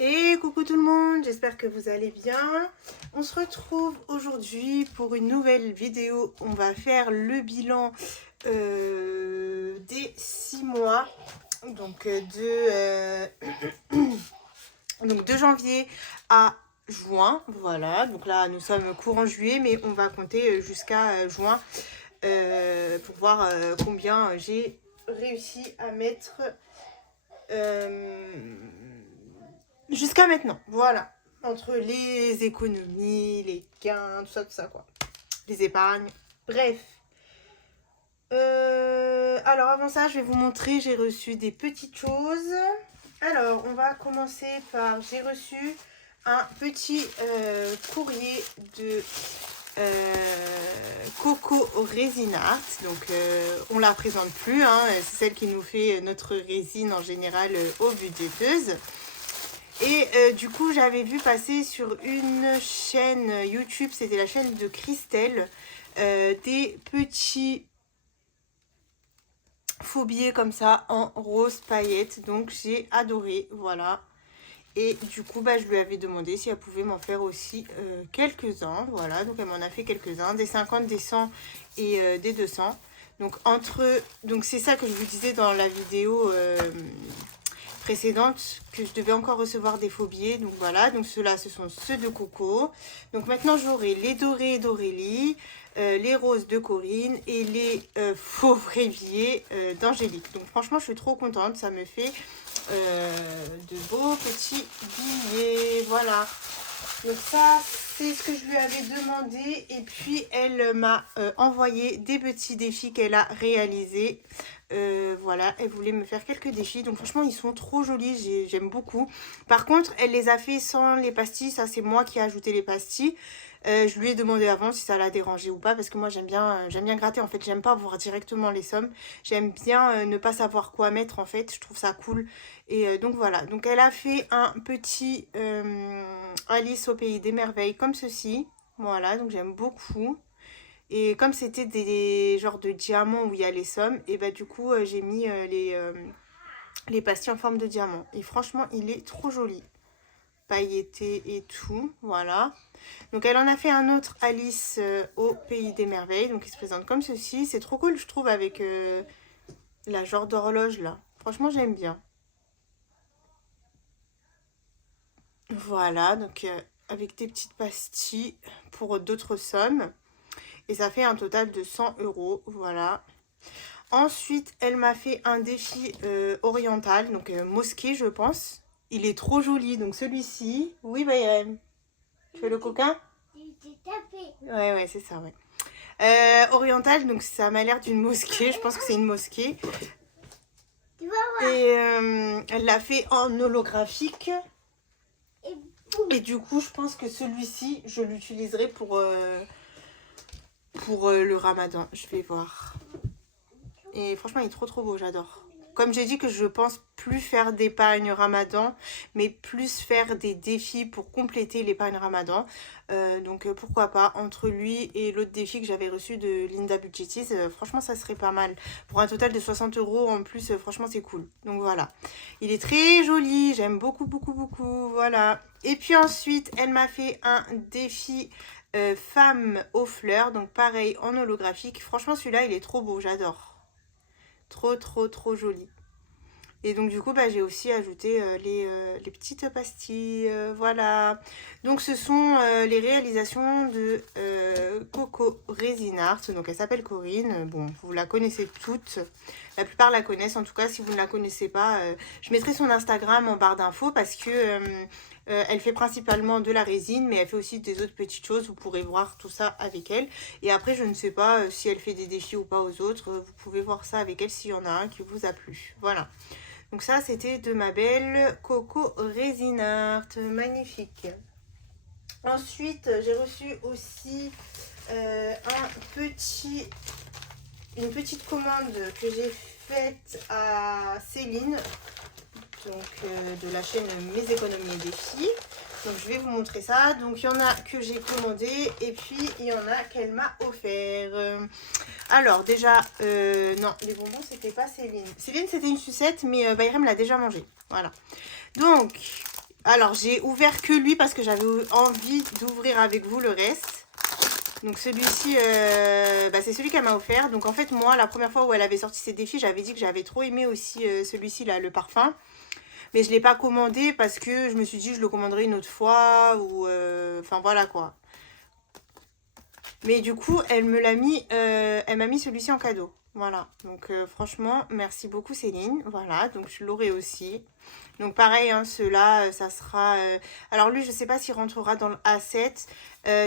Et coucou tout le monde, j'espère que vous allez bien. On se retrouve aujourd'hui pour une nouvelle vidéo. On va faire le bilan des 6 mois. Donc de janvier à juin. Voilà, donc là nous sommes courant juillet, mais on va compter jusqu'à juin pour voir combien j'ai réussi à mettre jusqu'à maintenant. Voilà, entre les économies, les gains, tout ça quoi, les épargnes, bref. Alors avant ça, je vais vous montrer, j'ai reçu des petites choses. Alors, on va commencer par, j'ai reçu un petit courrier de Coco Resin Art. Donc, on la présente plus, hein, c'est celle qui nous fait notre résine en général aux budgéteuses. Et du coup, j'avais vu passer sur une chaîne YouTube, c'était la chaîne de Christelle, des petits faux billets comme ça en rose paillettes. Donc j'ai adoré, voilà. Et du coup je lui avais demandé si elle pouvait m'en faire aussi quelques-uns. Voilà, donc elle m'en a fait quelques-uns, des 50, des 100 et des 200. Donc c'est ça que je vous disais dans la vidéo précédente, que je devais encore recevoir des faux billets. Donc voilà, donc ceux-là ce sont ceux de Coco. Donc maintenant j'aurai les dorés d'Aurélie, les roses de Corinne et les faux vrais billets d'Angélique. Donc franchement je suis trop contente, ça me fait de beaux petits billets. Voilà, donc ça c'est ce que je lui avais demandé. Et puis elle m'a envoyé des petits défis qu'elle a réalisés. Voilà, elle voulait me faire quelques défis, donc franchement ils sont trop jolis, j'aime beaucoup. Par contre elle les a fait sans les pastilles, ça c'est moi qui ai ajouté les pastilles. Je lui ai demandé avant si ça la dérangeait ou pas, parce que moi j'aime bien gratter en fait, j'aime pas voir directement les sommes, j'aime bien ne pas savoir quoi mettre en fait, je trouve ça cool. Et donc voilà, donc elle a fait un petit Alice au pays des merveilles comme ceci, voilà, donc j'aime beaucoup. Et comme c'était des genres de diamants où il y a les sommes, et bah du coup j'ai mis les pastilles en forme de diamant. Et franchement il est trop joli, pailleté et tout, voilà. Donc elle en a fait un autre Alice au pays des merveilles, donc il se présente comme ceci. C'est trop cool je trouve, avec la genre d'horloge là, franchement j'aime bien. Voilà, donc avec des petites pastilles pour d'autres sommes. Et ça fait un total de 100 €, voilà. Ensuite, elle m'a fait un défi oriental, donc mosquée, je pense. Il est trop joli, donc celui-ci. Oui, Bayrem. Tu fais le coquin? Ouais, c'est ça, ouais. Oriental, donc ça m'a l'air d'une mosquée. Je pense que c'est une mosquée. Et elle l'a fait en holographique. Et du coup, je pense que celui-ci, je l'utiliserai pour le ramadan. Je vais voir. Et franchement, il est trop beau, j'adore. Comme j'ai dit que je pense plus faire d'épargne ramadan, mais plus faire des défis pour compléter l'épargne ramadan. Donc pourquoi pas, entre lui et l'autre défi que j'avais reçu de Linda Budgetis, franchement ça serait pas mal. Pour un total de 60 € en plus, franchement c'est cool. Donc voilà, il est très joli, j'aime beaucoup, voilà. Et puis ensuite, elle m'a fait un défi femme aux fleurs, donc pareil en holographique. Franchement celui-là il est trop beau, j'adore. Trop joli. Et donc du coup j'ai aussi ajouté les petites pastilles, voilà. Donc ce sont les réalisations de Coco Resin Art. Donc elle s'appelle Corinne, bon vous la connaissez toutes, la plupart la connaissent. En tout cas si vous ne la connaissez pas, je mettrai son Instagram en barre d'infos, parce que elle fait principalement de la résine, mais elle fait aussi des autres petites choses. Vous pourrez voir tout ça avec elle. Et après, je ne sais pas si elle fait des défis ou pas aux autres. Vous pouvez voir ça avec elle s'il y en a un qui vous a plu. Voilà. Donc ça, c'était de ma belle Coco Resin Art. Magnifique. Ensuite, j'ai reçu aussi une petite commande que j'ai faite à Céline, donc de la chaîne Mes économies et défis. Donc je vais vous montrer ça. Donc il y en a que j'ai commandé, et puis il y en a qu'elle m'a offert. Alors déjà, non, les bonbons c'était pas Céline. Céline c'était une sucette, mais Bayrem l'a déjà mangé. Voilà. Donc, Alors, j'ai ouvert que lui parce que j'avais envie d'ouvrir avec vous le reste. Donc, celui-ci, c'est celui qu'elle m'a offert. Donc, en fait, moi, la première fois où elle avait sorti ses défis, j'avais dit que j'avais trop aimé aussi celui-ci, là, le parfum. Mais je ne l'ai pas commandé parce que je me suis dit je le commanderai une autre fois. Ou enfin, voilà, quoi. Mais du coup, elle m'a mis celui-ci en cadeau. Voilà, donc franchement, merci beaucoup Céline. Voilà, donc je l'aurai aussi. Donc pareil, hein, ceux-là, ça sera... Alors lui, je sais pas s'il rentrera dans le A7.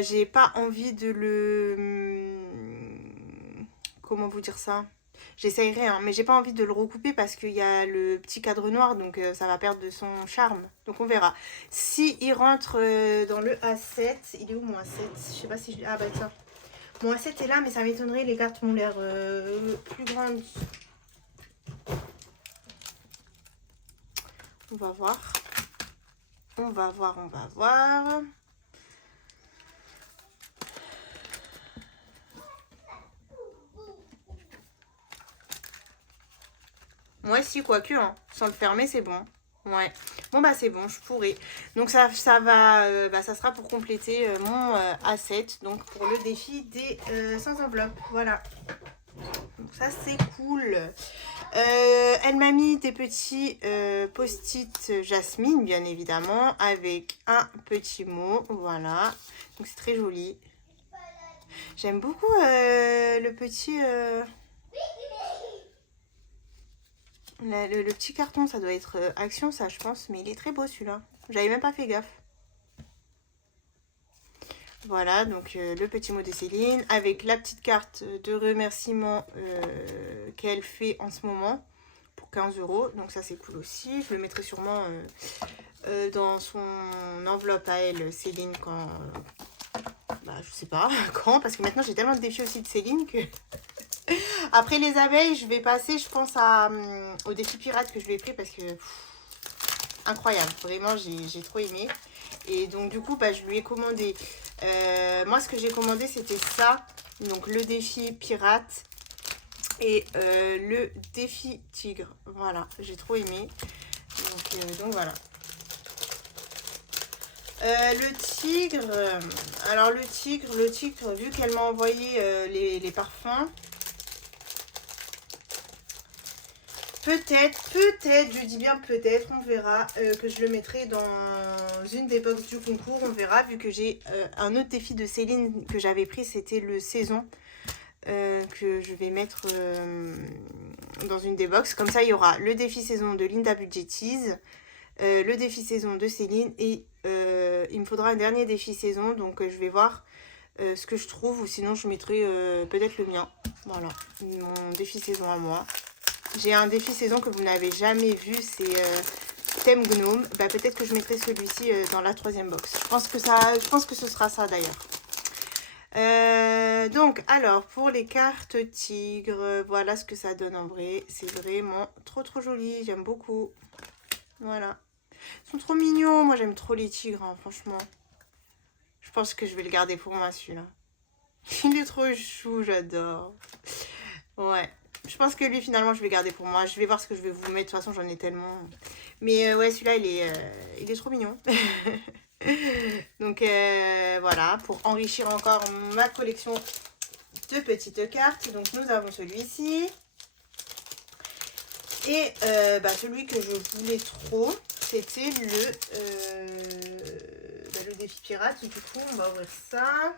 J'ai pas envie de le... Comment vous dire ça? J'essayerai, hein, mais j'ai pas envie de le recouper parce qu'il y a le petit cadre noir, donc ça va perdre de son charme. Donc on verra. Si il rentre dans le A7, il est où mon A7? Je sais pas si je... Ah bah tiens. Mon A7 est là, mais ça m'étonnerait, les cartes m'ont l'air plus grandes. On va voir. On va voir, on va voir. Ouais, si, quoique, hein. Sans le fermer, c'est bon. Ouais. Bon, bah, c'est bon, je pourrai. Donc, ça va... ça sera pour compléter mon A7. Donc, pour le défi des sans enveloppe. Voilà. Donc, ça, c'est cool. Elle m'a mis des petits post-it Jasmine, bien évidemment, avec un petit mot. Voilà. Donc, c'est très joli. J'aime beaucoup le petit... Le petit carton, ça doit être Action, ça, je pense. Mais il est très beau, celui-là. J'avais même pas fait gaffe. Voilà, donc le petit mot de Céline. Avec la petite carte de remerciement qu'elle fait en ce moment. Pour 15 €. Donc ça, c'est cool aussi. Je le mettrai sûrement dans son enveloppe à elle, Céline, quand... je sais pas quand. Parce que maintenant, j'ai tellement de défis aussi de Céline que... Après les abeilles, je vais passer, je pense, au défi pirate que je lui ai pris parce que incroyable, vraiment, j'ai trop aimé. Et donc du coup, je lui ai commandé. Moi, ce que j'ai commandé, c'était ça. Donc le défi pirate et le défi tigre. Voilà, j'ai trop aimé. Donc voilà. Le tigre, alors le tigre, vu qu'elle m'a envoyé les parfums. Peut-être, je dis bien peut-être, on verra, que je le mettrai dans une des box du concours, on verra, vu que j'ai un autre défi de Céline que j'avais pris, c'était le saison, que je vais mettre dans une des box. Comme ça, il y aura le défi saison de Linda Budgetise, le défi saison de Céline, et il me faudra un dernier défi saison, donc je vais voir ce que je trouve, ou sinon je mettrai peut-être le mien, voilà, mon défi saison à moi. J'ai un défi saison que vous n'avez jamais vu, c'est thème gnome. Peut-être que je mettrai celui-ci dans la 3e box. Je pense que ce sera ça d'ailleurs. Donc, alors, pour les cartes tigres, voilà ce que ça donne en vrai. C'est vraiment trop joli, j'aime beaucoup. Voilà. Ils sont trop mignons, moi j'aime trop les tigres, hein, franchement. Je pense que je vais le garder pour moi, celui-là. Il est trop chou, j'adore. Ouais. Je pense que lui, finalement, je vais garder pour moi. Je vais voir ce que je vais vous mettre. De toute façon, j'en ai tellement. Mais ouais, celui-là, il est trop mignon. Donc, voilà. Pour enrichir encore ma collection de petites cartes. Donc, nous avons celui-ci. Et celui que je voulais trop, c'était le défi pirate. Du coup, on va ouvrir ça.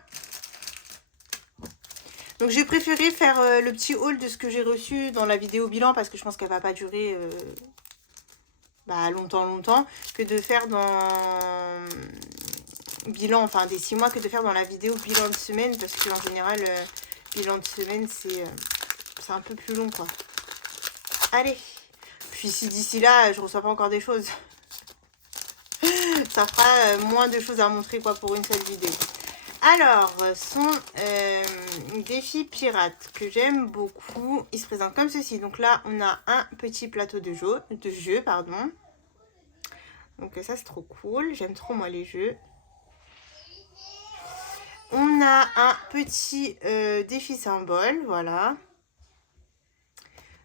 Donc j'ai préféré faire le petit haul de ce que j'ai reçu dans la vidéo bilan parce que je pense qu'elle va pas durer longtemps que de faire dans bilan, enfin des 6 mois, que de faire dans la vidéo bilan de semaine parce qu'en général bilan de semaine c'est un peu plus long quoi. Allez, puis si d'ici là je reçois pas encore des choses, ça fera moins de choses à montrer quoi pour une seule vidéo. Alors, son défi pirate que j'aime beaucoup, il se présente comme ceci. Donc là, on a un petit plateau de jeu. Donc ça, c'est trop cool. J'aime trop, moi, les jeux. On a un petit défi symbole, voilà.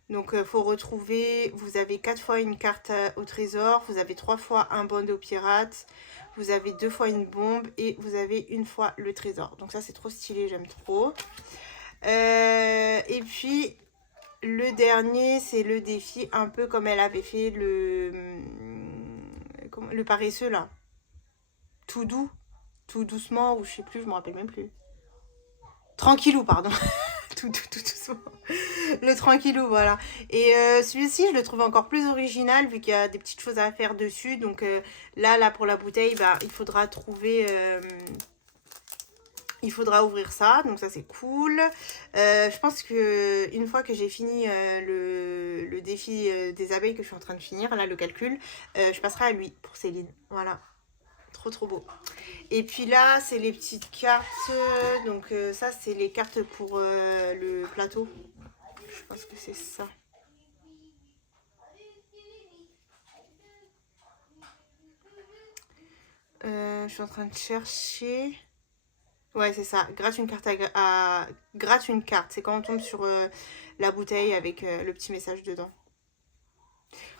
Donc, faut retrouver, vous avez 4 fois une carte au trésor, vous avez 3 fois un bandeau pirate, vous avez 2 fois une bombe et vous avez une fois le trésor. Donc ça, c'est trop stylé, j'aime trop. Et puis, le dernier, c'est le défi, un peu comme elle avait fait le paresseux, là. Tout doux, tout doucement, ou je sais plus, je me rappelle même plus. Tranquillou, pardon. tout doucement. Le tranquillou, voilà. Et celui-ci, je le trouve encore plus original vu qu'il y a des petites choses à faire dessus. Donc là, pour la bouteille, bah, il faudra trouver... il faudra ouvrir ça, donc ça c'est cool. Je pense que une fois que j'ai fini le défi des abeilles que je suis en train de finir, là le calcul, je passerai à lui pour Céline. Voilà, trop beau. Et puis là, c'est les petites cartes. Donc ça, c'est les cartes pour le plateau. Je pense que c'est ça. Je suis en train de chercher. Ouais, c'est ça. Gratte une carte gratte une carte. C'est quand on tombe sur la bouteille avec le petit message dedans.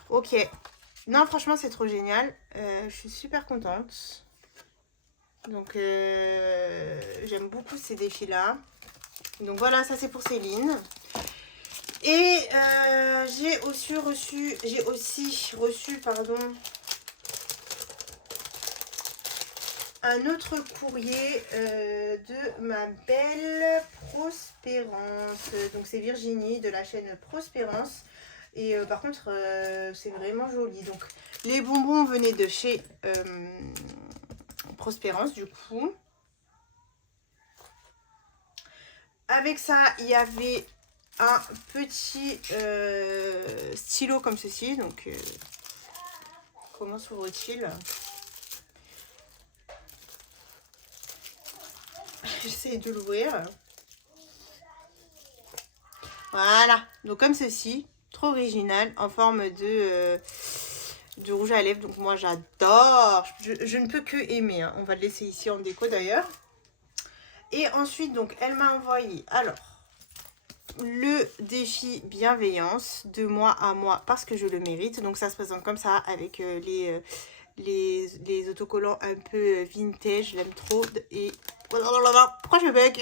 Ok. Non, franchement, c'est trop génial. Je suis super contente. Donc, j'aime beaucoup ces défis-là. Donc voilà, ça c'est pour Céline. Et j'ai aussi reçu, pardon, un autre courrier de ma belle Prospérance. Donc c'est Virginie de la chaîne Prospérance. Et par contre, c'est vraiment joli. Donc les bonbons venaient de chez Prospérance du coup. Avec ça, il y avait un petit stylo comme ceci. Donc comment s'ouvre-t-il? J'essaie de l'ouvrir. Voilà, donc comme ceci, trop original, en forme de rouge à lèvres. Donc moi j'adore, je ne peux que aimer, hein. On va le laisser ici en déco d'ailleurs. Et ensuite, donc elle m'a envoyé, alors, le défi bienveillance de moi à moi parce que je le mérite. Donc ça se présente comme ça avec les autocollants un peu vintage, j'aime trop. Et pourquoi je bug?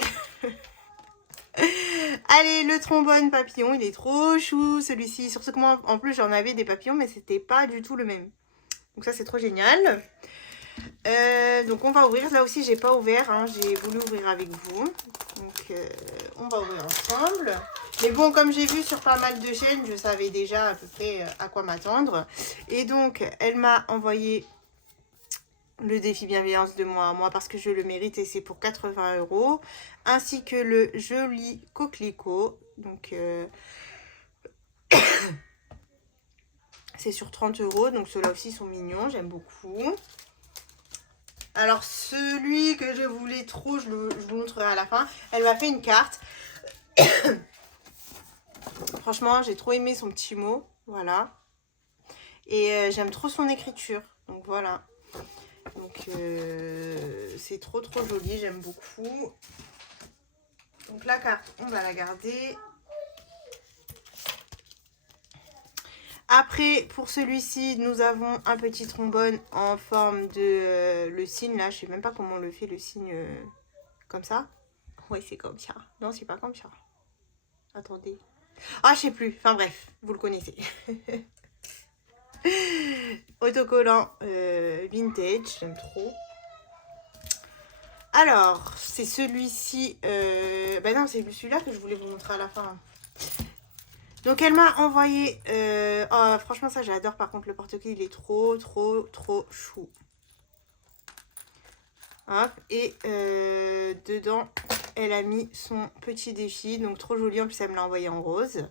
Allez, le trombone papillon, il est trop chou celui-ci. Surtout que moi, en plus, j'en avais des papillons, mais c'était pas du tout le même. Donc ça, c'est trop génial. Donc on va ouvrir. Là aussi, j'ai pas ouvert, hein. J'ai voulu ouvrir avec vous. Donc on va ouvrir ensemble. Mais bon, comme j'ai vu sur pas mal de chaînes, je savais déjà à peu près à quoi m'attendre. Et donc, elle m'a envoyé le défi bienveillance de moi à moi parce que je le mérite et c'est pour 80 €. Ainsi que le joli coquelicot. Donc, c'est sur 30 €. Donc, ceux-là aussi sont mignons. J'aime beaucoup. Alors, celui que je voulais trop, je vous montrerai à la fin. Elle m'a fait une carte. Franchement, j'ai trop aimé son petit mot. Voilà. Et j'aime trop son écriture. Donc, voilà. Donc, c'est trop joli. J'aime beaucoup. Donc, la carte, on va la garder. Après, pour celui-ci, nous avons un petit trombone en forme de le signe. Là, je sais même pas comment on le fait, le signe comme ça. Ouais, c'est comme ça. Non, c'est pas comme ça. Attendez. Ah, je sais plus. Enfin bref, vous le connaissez. Autocollant vintage, j'aime trop. Alors, c'est celui-ci. Ben non, c'est celui-là que je voulais vous montrer à la fin. Donc, elle m'a envoyé... oh, franchement, ça, j'adore. Par contre, le porte-clés, il est trop chou. Hop. Et dedans, elle a mis son petit défi. Donc, trop joli. En plus, elle me l'a envoyé en rose.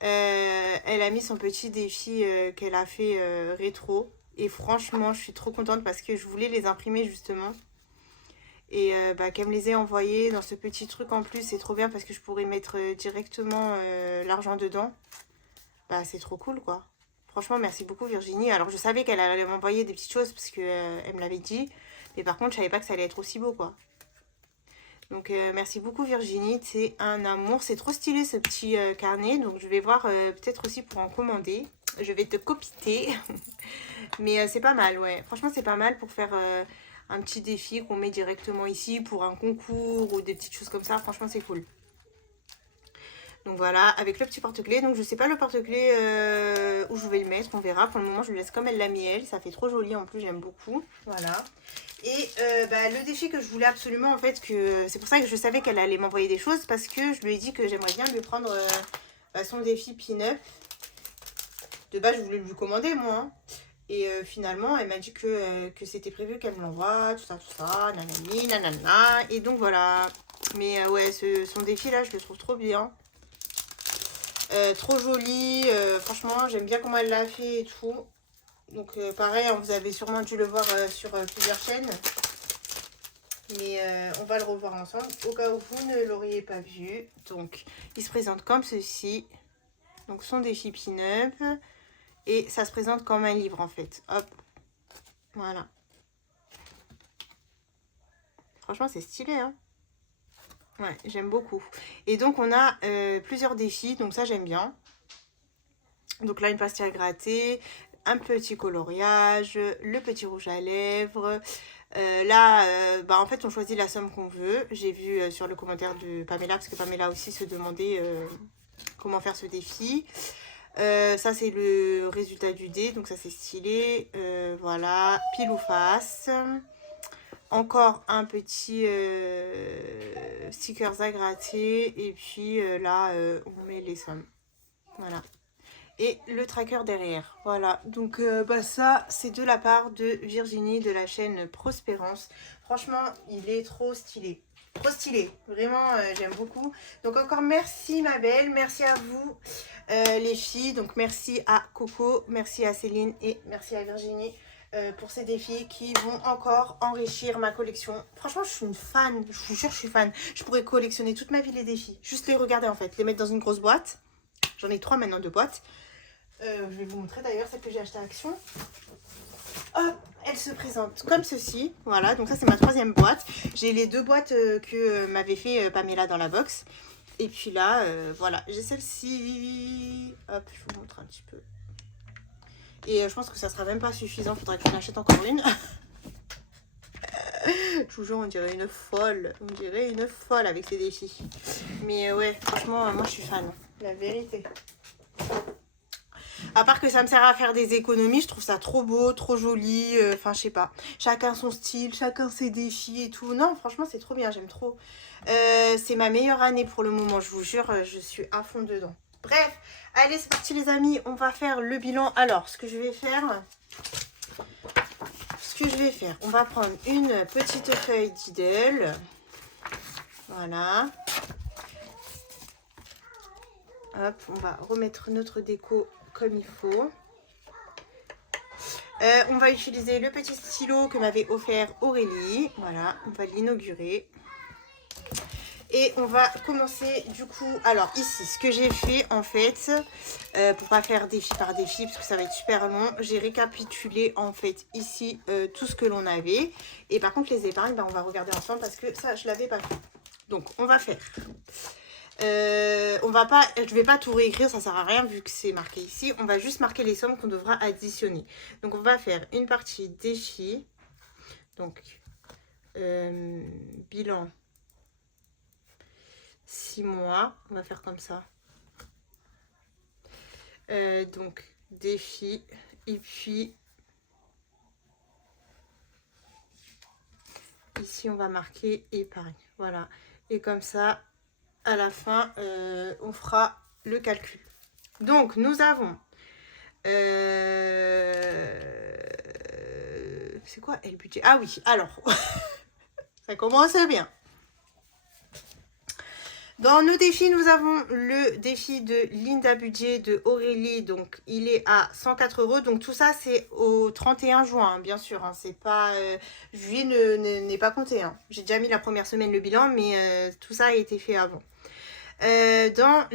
Elle a mis son petit défi qu'elle a fait rétro. Et franchement, je suis trop contente parce que je voulais les imprimer justement. Et qu'elle me les ait envoyés dans ce petit truc en plus, c'est trop bien parce que je pourrais mettre directement l'argent dedans. Bah, c'est trop cool quoi. Franchement, merci beaucoup Virginie. Alors, je savais qu'elle allait m'envoyer des petites choses parce qu'elle me l'avait dit. Mais par contre, je savais pas que ça allait être aussi beau quoi. Donc merci beaucoup Virginie, c'est un amour. C'est trop stylé ce petit carnet. Donc je vais voir peut-être aussi pour en commander. Je vais te copiter. Mais c'est pas mal, ouais. Franchement c'est pas mal pour faire un petit défi qu'on met directement ici pour un concours ou des petites choses comme ça. Franchement c'est cool. Donc voilà, avec le petit porte-clés. Donc je sais pas le porte-clés où je vais le mettre, on verra. Pour le moment je le laisse comme elle l'a mis elle. Ça fait trop joli en plus, j'aime beaucoup. Voilà. Et le défi que je voulais absolument en fait, que c'est pour ça que je savais qu'elle allait m'envoyer des choses. Parce que je lui ai dit que j'aimerais bien lui prendre son défi pin-up. De base je voulais lui commander moi. Hein. Et finalement elle m'a dit que c'était prévu qu'elle me l'envoie, tout ça, nanani, nanana. Et donc voilà. Mais ouais, son défi là je le trouve trop bien. Trop jolie, franchement j'aime bien comment elle l'a fait et tout. Donc pareil, hein, vous avez sûrement dû le voir sur plusieurs chaînes. Mais on va le revoir ensemble au cas où vous ne l'auriez pas vu. Donc il se présente comme ceci. Donc son défi pin-up. Et ça se présente comme un livre en fait. Hop. Voilà. Franchement c'est stylé hein. Ouais, j'aime beaucoup. Et donc on a plusieurs défis. Donc ça j'aime bien. Donc là une pastille à gratter. Un petit coloriage, le petit rouge à lèvres. En fait, on choisit la somme qu'on veut. J'ai vu sur le commentaire de Pamela, parce que Pamela aussi se demandait comment faire ce défi. Ça, c'est le résultat du dé, donc ça, c'est stylé. Voilà, pile ou face. Encore un petit stickers à gratter. Et puis là, on met les sommes. Voilà. Et le tracker derrière. Voilà, donc ça c'est de la part de Virginie de la chaîne Prospérance. Franchement il est trop stylé. Trop stylé, vraiment j'aime beaucoup. Donc encore merci ma belle, merci à vous les filles. Donc merci à Coco, merci à Céline et merci à Virginie pour ces défis qui vont encore enrichir ma collection. Franchement je suis une fan, je vous jure je suis fan. Je pourrais collectionner toute ma vie les défis. Juste les regarder en fait, les mettre dans une grosse boîte. J'en ai 3 maintenant de boîtes. Je vais vous montrer d'ailleurs celle que j'ai achetée à Action. Hop, elle se présente comme ceci. Voilà, donc ça c'est ma 3e boîte. J'ai les 2 boîtes que m'avait fait Pamela dans la box. Et puis là, voilà, j'ai celle-ci. Hop, je vous montre un petit peu. Et je pense que ça sera même pas suffisant. Faudrait que j'en achète encore une. Je vous jure, on dirait une folle. On dirait une folle avec ces défis. Mais ouais, franchement, moi je suis fan. La vérité. À part que ça me sert à faire des économies, je trouve ça trop beau, trop joli. Enfin, je sais pas. Chacun son style, chacun ses défis et tout. Non, franchement, c'est trop bien, j'aime trop. C'est ma meilleure année pour le moment, je vous jure, je suis à fond dedans. Bref, allez, c'est parti les amis, on va faire le bilan. Alors, ce que je vais faire, on va prendre une petite feuille d'Idle. Voilà. Hop, on va remettre notre déco comme il faut. On va utiliser le petit stylo que m'avait offert Aurélie. Voilà, on va l'inaugurer. Et on va commencer du coup. Alors ici, ce que j'ai fait en fait, pour pas faire défi par défi, parce que ça va être super long, j'ai récapitulé en fait ici tout ce que l'on avait. Et par contre les épargnes, on va regarder ensemble parce que ça je l'avais pas fait. Donc on va faire... je vais pas tout réécrire, ça sert à rien vu que c'est marqué ici. On va juste marquer les sommes qu'on devra additionner. Donc on va faire une partie défi. Donc bilan 6 mois. On va faire comme ça. Donc défi. Et puis ici on va marquer épargne. Voilà. Et comme ça, à la fin, on fera le calcul. Donc, nous avons... c'est quoi le budget? Ah oui, alors, ça commence bien. Dans nos défis, nous avons le défi de Linda Budget de Aurélie. Donc, il est à 104 €. Donc, tout ça, c'est au 31 juin, hein, bien sûr. Hein, c'est pas... juillet n'est pas compté. Hein. J'ai déjà mis la première semaine le bilan, mais tout ça a été fait avant. Dans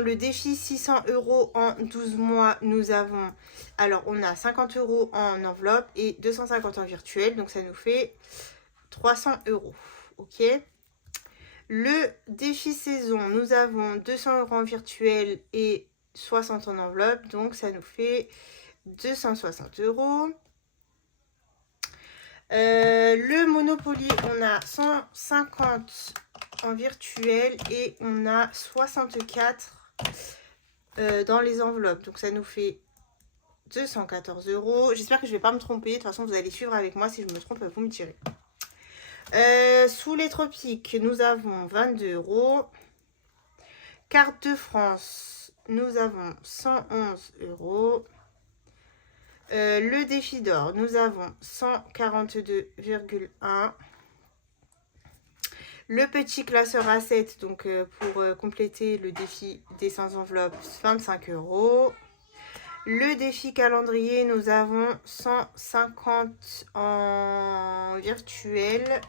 le défi 600 € en 12 mois, nous avons... Alors, on a 50 € en enveloppe et 250 en virtuel. Donc, ça nous fait 300 €. Ok. Le défi saison, nous avons 200 € en virtuel et 60 en enveloppe. Donc, ça nous fait 260 €. Le Monopoly, on a 150 en virtuel et on a 64 dans les enveloppes. Donc, ça nous fait 214 €. J'espère que je ne vais pas me tromper. De toute façon, vous allez suivre avec moi. Si je me trompe, vous me direz. Sous les tropiques, nous avons 22 €. Carte de France, nous avons 111 €. Le défi d'or, nous avons 142,1. Le petit classeur A7, donc pour compléter le défi des 100 enveloppes, 25 €. Le défi calendrier, nous avons 150 en virtuel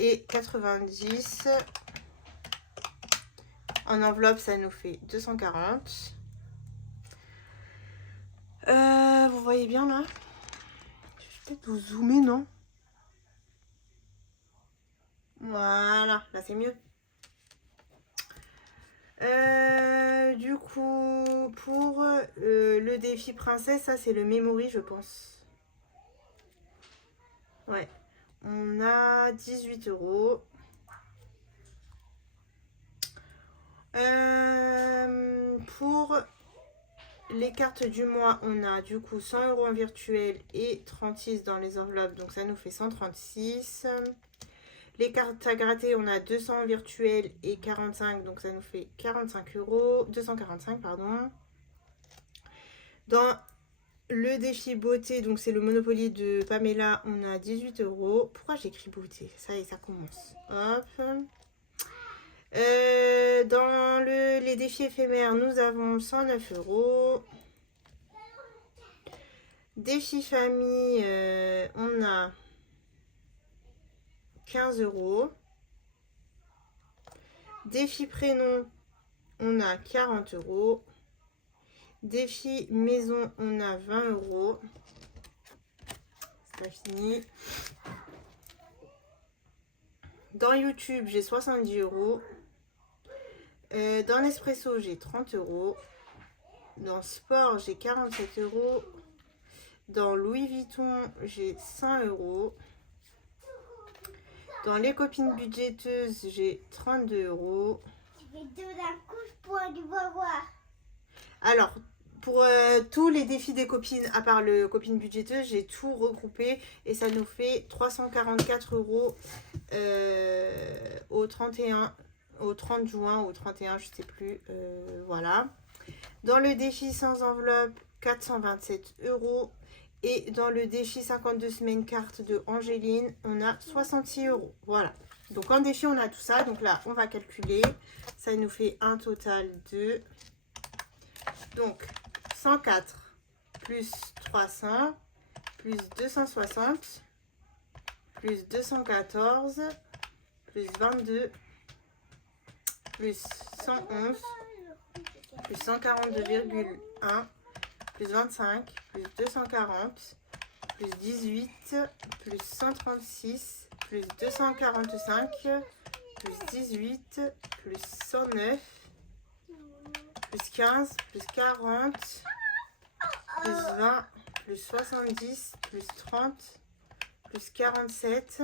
et 90 en enveloppe, ça nous fait 240. Vous voyez bien là? Je vais peut-être vous zoomer, non? Voilà, là c'est mieux. Du coup, pour le défi princesse, ça c'est le memory, je pense. Ouais, on a 18 €. Pour les cartes du mois, on a du coup 100 € en virtuel et 36 dans les enveloppes, donc ça nous fait 136. Les cartes à gratter, on a 200 en virtuel et 45, donc ça nous fait 45 €, 245 pardon. Dans le défi beauté, donc c'est le Monopoly de Pamela, on a 18 €. Pourquoi j'écris beauté? Ça y est, ça commence. Hop. Dans les défis éphémères, nous avons 109 €. Défi famille, on a 15 €. Défi prénom, on a 40 €. Défi maison, on a 20 €. C'est pas fini. Dans YouTube, j'ai 70 €. Dans Nespresso, j'ai 30 €. Dans Sport, j'ai 47 €. Dans Louis Vuitton, j'ai 100 €. Dans les copines budgéteuses, j'ai 32 €. Alors, pour tous les défis des copines, à part le copine budgéteuse, j'ai tout regroupé et ça nous fait 344 € au 31, au 30 juin, au 31, je sais plus. Voilà. Dans le défi sans enveloppe, 427 €. Et dans le défi 52 semaines carte de Angéline, on a 66 €. Voilà. Donc en défi, on a tout ça. Donc là, on va calculer. Ça nous fait un total de... Donc 104 plus 300 plus 260 plus 214 plus 22 plus 111 plus 142,1 plus 25 plus 240 plus 18 plus 136 plus 245 plus 18 plus 109 plus 15 plus 40 plus 20 plus 70 plus 30 plus 47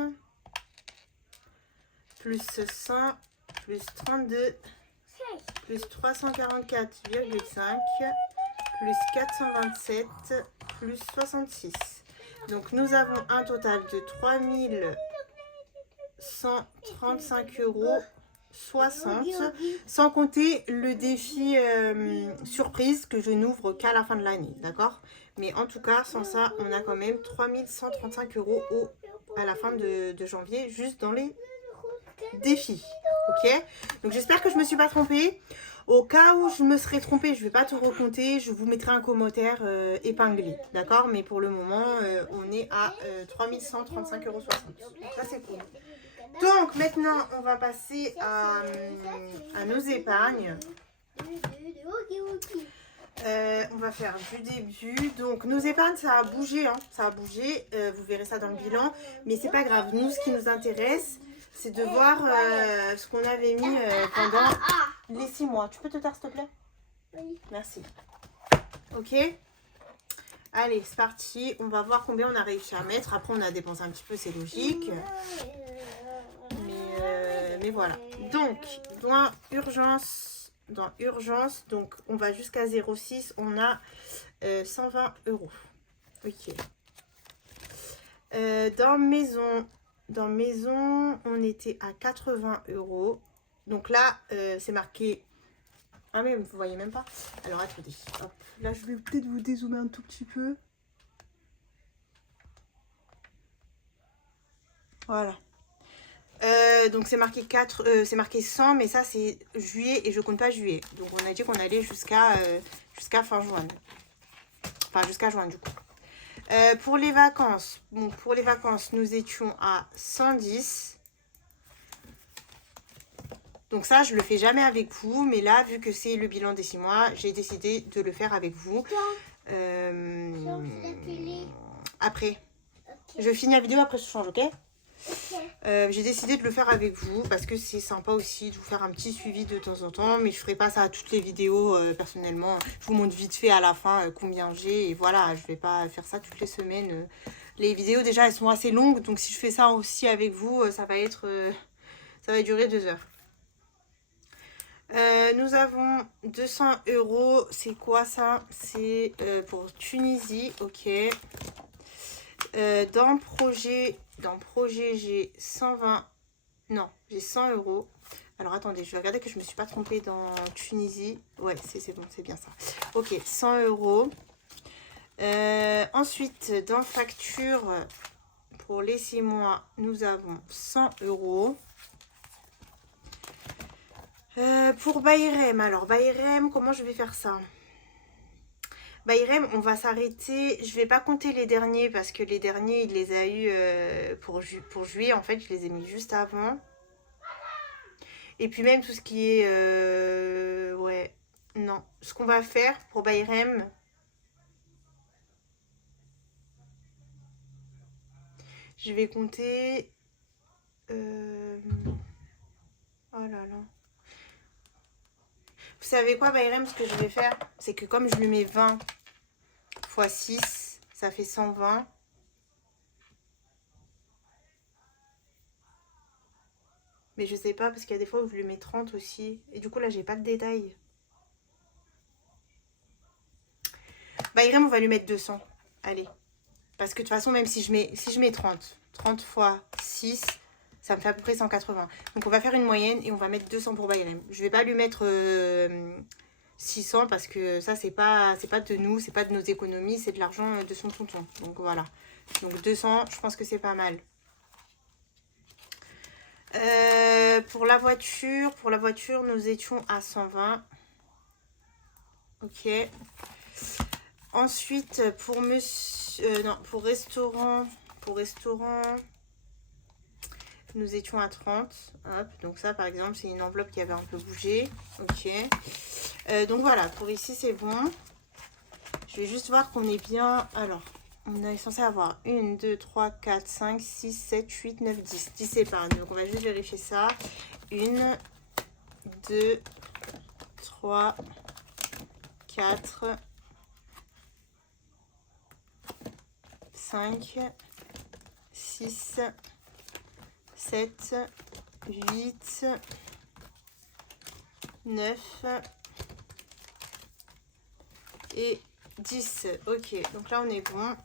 plus 100 plus 32 plus 344,5 plus 427 plus 66. Donc nous avons un total de 3135 € 60, sans compter le défi surprise que je n'ouvre qu'à la fin de l'année, d'accord? Mais en tout cas, sans ça, on a quand même 3135 € à la fin de janvier, juste dans les défis, ok? Donc j'espère que je me suis pas trompée. Au cas où je me serais trompée, je vais pas tout recompter, je vous mettrai un commentaire épinglé, d'accord? Mais pour le moment, on est à 3135,60 €. Donc ça c'est cool. Donc maintenant, on va passer à nos épargnes. On va faire du début. Donc nos épargnes, ça a bougé, hein, ça a bougé. Vous verrez ça dans le bilan, mais c'est pas grave. Nous, ce qui nous intéresse, c'est de voir ce qu'on avait mis pendant les 6 mois. Tu peux te taire, s'il te plaît? Oui. Merci. Ok. Allez, c'est parti. On va voir combien on a réussi à mettre. Après, on a dépensé un petit peu, c'est logique. Mais voilà. Donc, dans urgence, donc on va jusqu'à 0,6. On a 120 €. Ok. Dans maison, on était à 80 €. Donc là, c'est marqué. Ah mais vous voyez même pas. Alors attendez. Hop. Là, je vais peut-être vous dézoomer un tout petit peu. Voilà. Donc c'est marqué c'est marqué 100, mais ça c'est juillet et je compte pas juillet. Donc on a dit qu'on allait jusqu'à fin juin. Enfin jusqu'à juin du coup. Pour les vacances, nous étions à 110. Donc ça, je le fais jamais avec vous, mais là, vu que c'est le bilan des 6 mois, j'ai décidé de le faire avec vous. Après, je finis la vidéo, après je change, ok? J'ai décidé de le faire avec vous parce que c'est sympa aussi de vous faire un petit suivi de temps en temps, mais je ferai pas ça à toutes les vidéos personnellement. Je vous montre vite fait à la fin combien j'ai et voilà, je vais pas faire ça toutes les semaines. Les vidéos déjà elles sont assez longues, donc si je fais ça aussi avec vous, ça va durer 2 heures. Nous avons 200 €. C'est quoi ça? C'est pour Tunisie, ok. Dans projet, j'ai 120. Non, j'ai 100 €. Alors attendez, je vais regarder que je me suis pas trompée dans Tunisie. Ouais, c'est bon, c'est bien ça. Ok, 100 €. Ensuite, dans facture, pour les 6 mois, nous avons 100 €. Pour Bayrem, alors Bayrem, comment je vais faire ça? Bayrem, on va s'arrêter. Je vais pas compter les derniers parce que les derniers, il les a eu pour juillet. En fait, je les ai mis juste avant. Et puis même tout ce qui est... ouais, non. Ce qu'on va faire pour Bayrem... Je vais compter... Oh là là. Vous savez quoi, Bayrem, ce que je vais faire, c'est que comme je lui mets 20 x 6, ça fait 120. Mais je sais pas, parce qu'il y a des fois où je lui mets 30 aussi. Et du coup, là, j'ai pas de détails. Bayrem, on va lui mettre 200. Allez. Parce que de toute façon, même si je mets 30 fois 6, ça me fait à peu près 180. Donc, on va faire une moyenne et on va mettre 200 pour Bayrem. Je vais pas lui mettre 600 parce que ça, c'est pas de nous, c'est pas de nos économies, c'est de l'argent de son tonton. Donc, voilà. Donc, 200, je pense que c'est pas mal. Pour la voiture, nous étions à 120. Ok. Ensuite, pour restaurant, nous étions à 30. Hop, donc ça, par exemple, c'est une enveloppe qui avait un peu bougé. Ok. Donc voilà, pour ici, c'est bon. Je vais juste voir qu'on est bien. Alors, on est censé avoir 1, 2, 3, 4, 5, 6, 7, 8, 9, 10. 10 épargnes. Donc, on va juste vérifier ça. 1, 2, 3, 4, 5, 6, 7, 8, 9 et 10. Ok, donc là on est bon.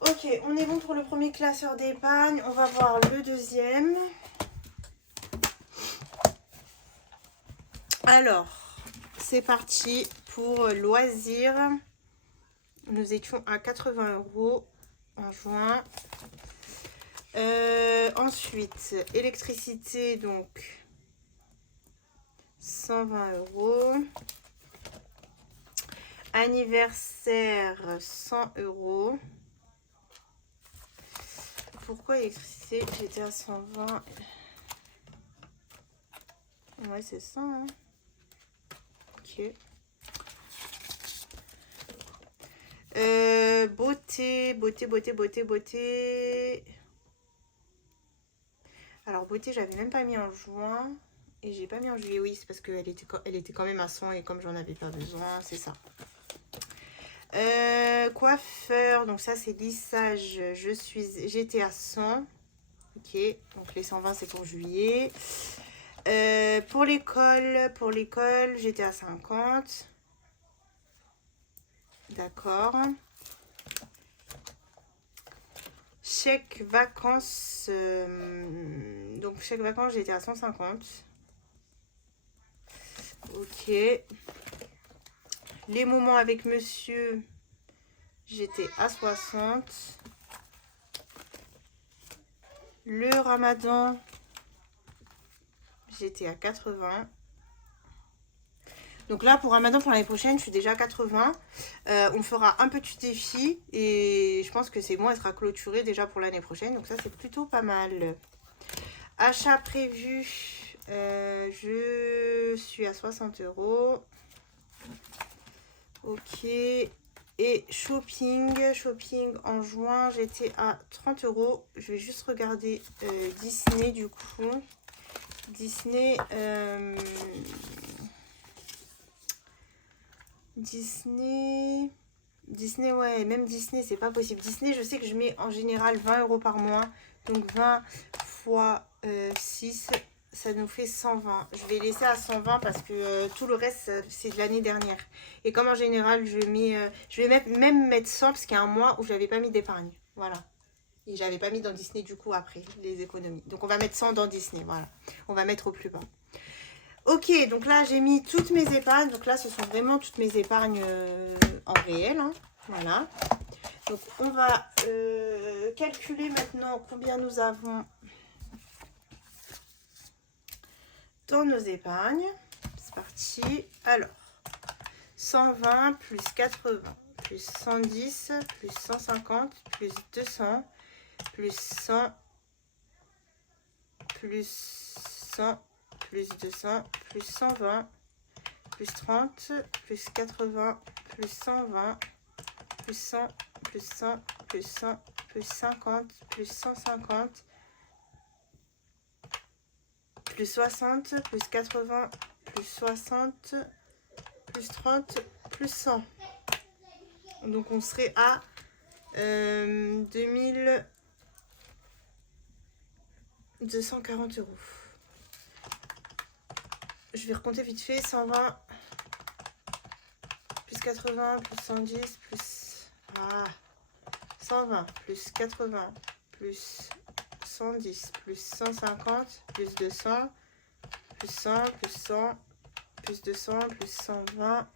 Ok, on est bon pour le premier classeur d'épargne. On va voir le deuxième. Alors, c'est parti pour loisirs. Nous étions à 80 € en juin. Ensuite, électricité, donc 120 €. Anniversaire, 100 €. Pourquoi électricité? J'étais à 120. Ouais, c'est ça. Hein. Ok. Beauté, beauté, beauté, beauté, beauté. Alors beauté, j'avais même pas mis en juin. Et j'ai pas mis en juillet. Oui, c'est parce qu'elle était quand même à 100 et comme j'en avais pas besoin, c'est ça. Coiffeur, donc ça c'est lissage. J'étais à 100. Ok, donc les 120 c'est pour juillet. Pour l'école, j'étais à 50. D'accord. Chèque vacances. Donc chèque vacances, j'étais à 150. Ok. Les moments avec monsieur, j'étais à 60. Le ramadan, j'étais à 80. Donc là, pour Ramadan, pour l'année prochaine, je suis déjà à 80. On fera un petit défi et je pense que c'est bon, elle sera clôturée déjà pour l'année prochaine. Donc ça, c'est plutôt pas mal. Achat prévu, je suis à 60 €. Ok. Et shopping en juin, j'étais à 30 €. Je vais juste regarder Disney du coup. Disney... Disney, ouais, même Disney, c'est pas possible. Disney, je sais que je mets en général 20 € par mois. Donc 20 fois 6, ça nous fait 120. Je vais laisser à 120 parce que tout le reste, c'est de l'année dernière. Et comme en général, je vais même mettre 100 parce qu'il y a un mois où je n'avais pas mis d'épargne. Voilà. Et j'avais pas mis dans Disney du coup après, les économies. Donc on va mettre 100 dans Disney, voilà. On va mettre au plus bas. Ok, donc là j'ai mis toutes mes épargnes. Donc là ce sont vraiment toutes mes épargnes en réel. Hein. Voilà. Donc on va calculer maintenant combien nous avons dans nos épargnes. C'est parti. Alors, 120 plus 80 plus 110 plus 150 plus 200 plus 100 plus 100 plus 200, plus 120, plus 30, plus 80, plus 120, plus 100, plus 100, plus 100, plus 50, plus 150, plus 60, plus 80, plus 60, plus 30, plus 100. Donc on serait à 2240 €. Je vais recompter vite fait. 120 plus 80 plus 110 plus 120 plus 80 plus 110 plus 150 plus 200 plus 100 plus 100 plus 200 plus 120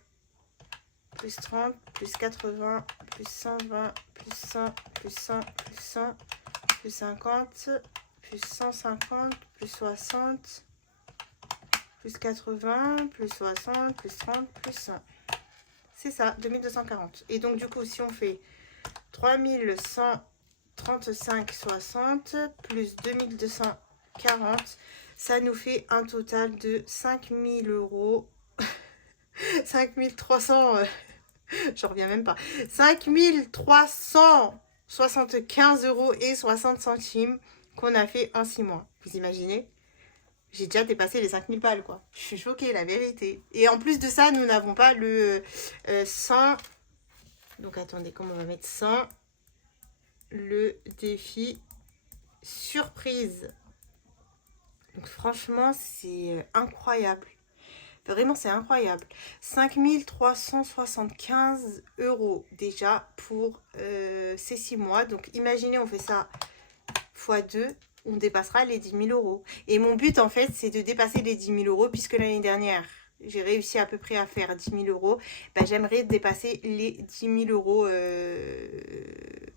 plus 30 plus 80 plus 120 plus 100 plus 100 plus 100 plus 50 plus 150 plus 60 plus 80, plus 60, plus 30, plus 100. C'est ça, 2240. Et donc, du coup, si on fait 3135,60 plus 2240, ça nous fait un total de 5000 €. 5300, j'en reviens même pas. 5375,60 € qu'on a fait en 6 mois. Vous imaginez ? J'ai déjà dépassé les 5000 balles, quoi. Je suis choquée, la vérité. Et en plus de ça, nous n'avons pas le 100. Donc, attendez, comment on va mettre 100 ? Le défi surprise. Donc, franchement, c'est incroyable. Vraiment, c'est incroyable. 5375 € déjà pour ces 6 mois. Donc, imaginez, on fait ça x 2. On dépassera les 10 000 €. Et mon but, en fait, c'est de dépasser les 10 000 € puisque l'année dernière, j'ai réussi à peu près à faire 10 000 €. Ben, j'aimerais dépasser les 10 000 €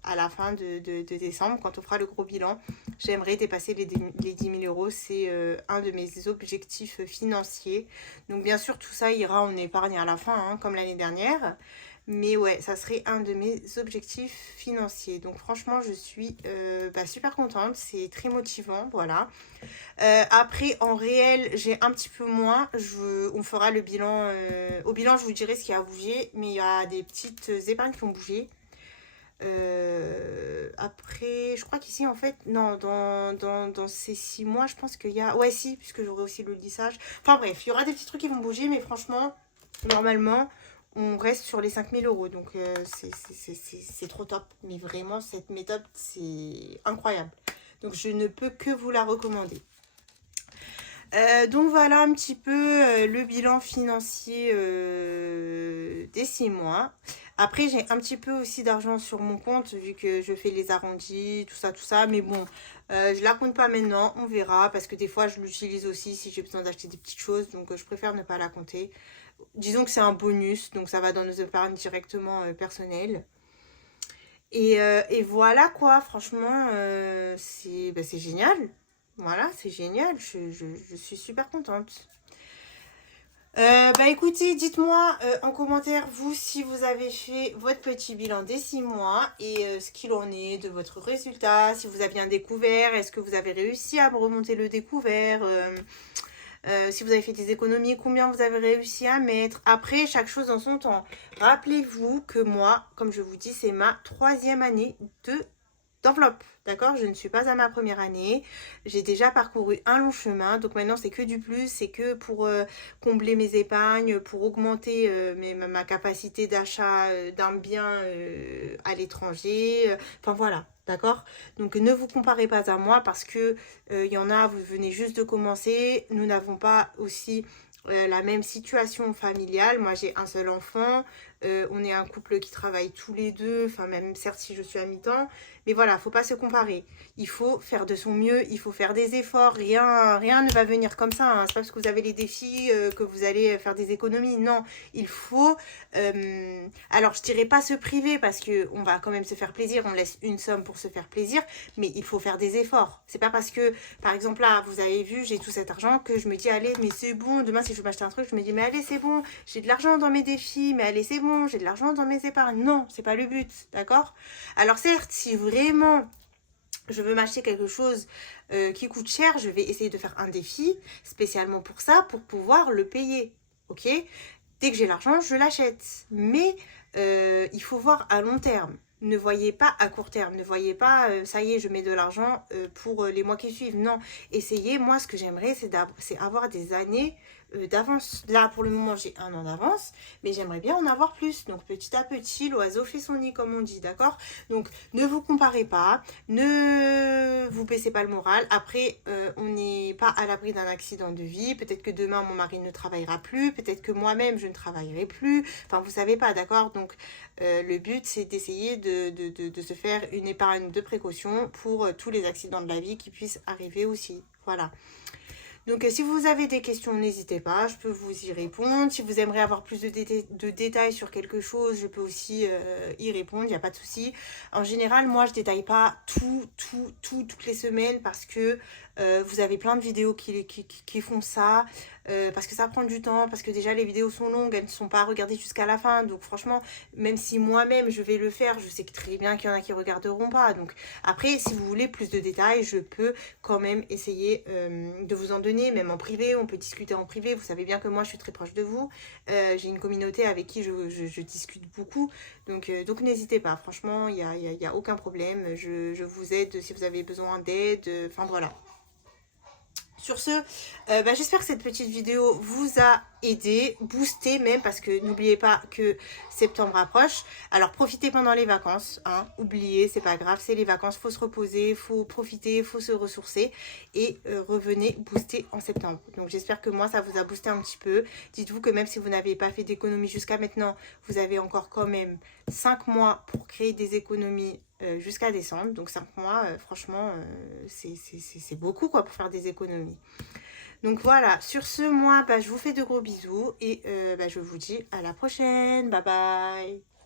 à la fin de décembre, quand on fera le gros bilan. J'aimerais dépasser les 10 000 €. C'est un de mes objectifs financiers. Donc, bien sûr, tout ça ira en épargne à la fin, hein, comme l'année dernière. Mais ouais, ça serait un de mes objectifs financiers. Donc franchement, je suis super contente. C'est très motivant, voilà. Après, en réel, j'ai un petit peu moins. On fera le bilan. Au bilan, je vous dirai ce qui a bougé. Mais il y a des petites épargnes qui ont bougé. Après, je crois qu'ici, en fait, non, dans ces 6 mois, je pense qu'il y a... Ouais, si, puisque j'aurai aussi le lissage. Enfin bref, il y aura des petits trucs qui vont bouger, mais franchement, normalement, on reste sur les 5 000 euros. Donc, c'est trop top. Mais vraiment, cette méthode, c'est incroyable. Donc, je ne peux que vous la recommander. Donc voilà un petit peu le bilan financier des 6 mois. Après, j'ai un petit peu aussi d'argent sur mon compte vu que je fais les arrondis, tout ça, tout ça. Mais bon, je la compte pas maintenant, on verra. Parce que des fois, je l'utilise aussi si j'ai besoin d'acheter des petites choses. Donc, je préfère ne pas la compter. Disons que c'est un bonus, donc ça va dans nos épargnes directement personnelles. Et voilà quoi, franchement, c'est génial. Voilà, c'est génial, je suis super contente. Écoutez, dites-moi en commentaire, vous, si vous avez fait votre petit bilan des 6 mois et ce qu'il en est de votre résultat, si vous aviez un découvert, est-ce que vous avez réussi à remonter le découvert, si vous avez fait des économies, combien vous avez réussi à mettre. Après, chaque chose en son temps. Rappelez-vous que moi, comme je vous dis, c'est ma 3e année d'enveloppe. D'accord? Je ne suis pas à ma première année. J'ai déjà parcouru un long chemin. Donc maintenant, c'est que du plus. C'est que pour combler mes épargnes, pour augmenter ma capacité d'achat d'un bien à l'étranger. Enfin voilà. D'accord? Donc ne vous comparez pas à moi parce que il y en a, vous venez juste de commencer. Nous n'avons pas aussi la même situation familiale. Moi, j'ai un seul enfant. On est un couple qui travaille tous les deux. Enfin, même certes, si je suis à mi-temps. Mais voilà, faut pas se comparer. Il faut faire de son mieux, il faut faire des efforts. Rien ne va venir comme ça. Hein. C'est pas parce que vous avez les défis que vous allez faire des économies. Non, il faut... alors, je dirais pas se priver parce que on va quand même se faire plaisir. On laisse une somme pour se faire plaisir. Mais il faut faire des efforts. C'est pas parce que, par exemple, là, vous avez vu, j'ai tout cet argent que je me dis, allez, mais c'est bon. Demain, si je veux m'acheter un truc, je me dis, mais allez, c'est bon. J'ai de l'argent dans mes défis. Mais allez, c'est bon. J'ai de l'argent dans mes épargnes. Non, c'est pas le but. D'accord? Alors, certes, si vraiment je veux m'acheter quelque chose qui coûte cher, je vais essayer de faire un défi spécialement pour ça, pour pouvoir le payer. Ok? Dès que j'ai l'argent, je l'achète. Mais il faut voir à long terme. Ne voyez pas à court terme. Ne voyez pas, ça y est, je mets de l'argent pour les mois qui suivent. Non. Essayez, moi, ce que j'aimerais, c'est avoir des années d'avance. Là, pour le moment, j'ai 1 an d'avance, mais j'aimerais bien en avoir plus. Donc, petit à petit, l'oiseau fait son nid, comme on dit, d'accord? Donc, ne vous comparez pas, ne vous baissez pas le moral. Après, on n'est pas à l'abri d'un accident de vie. Peut-être que demain, mon mari ne travaillera plus. Peut-être que moi-même, je ne travaillerai plus. Enfin, vous savez pas, d'accord? Donc, le but, c'est d'essayer de se faire une épargne de précaution pour tous les accidents de la vie qui puissent arriver aussi. Voilà. Donc, si vous avez des questions, n'hésitez pas, je peux vous y répondre. Si vous aimeriez avoir plus de détails sur quelque chose, je peux aussi y répondre, il n'y a pas de souci. En général, moi, je ne détaille pas toutes les semaines parce que vous avez plein de vidéos qui font ça, parce que ça prend du temps, parce que déjà, les vidéos sont longues, elles ne sont pas regardées jusqu'à la fin. Donc, franchement, même si moi-même, je vais le faire, je sais que très bien qu'il y en a qui ne regarderont pas. Donc, après, si vous voulez plus de détails, je peux quand même essayer de vous en donner, même en privé, on peut discuter en privé. Vous savez bien que moi je suis très proche de vous, j'ai une communauté avec qui je discute beaucoup, donc n'hésitez pas, franchement, il y a aucun problème, je vous aide si vous avez besoin d'aide, enfin voilà. Sur ce, j'espère que cette petite vidéo vous a aidé, boosté même, parce que n'oubliez pas que septembre approche. Alors profitez pendant les vacances, hein, oubliez, c'est pas grave, c'est les vacances, faut se reposer, faut profiter, faut se ressourcer et revenez booster en septembre. Donc j'espère que moi ça vous a boosté un petit peu. Dites-vous que même si vous n'avez pas fait d'économie jusqu'à maintenant, vous avez encore quand même 5 mois pour créer des économies jusqu'à décembre. Donc 5 mois, franchement, c'est beaucoup quoi pour faire des économies. Donc voilà, sur ce, moi, je vous fais de gros bisous et je vous dis à la prochaine. Bye bye.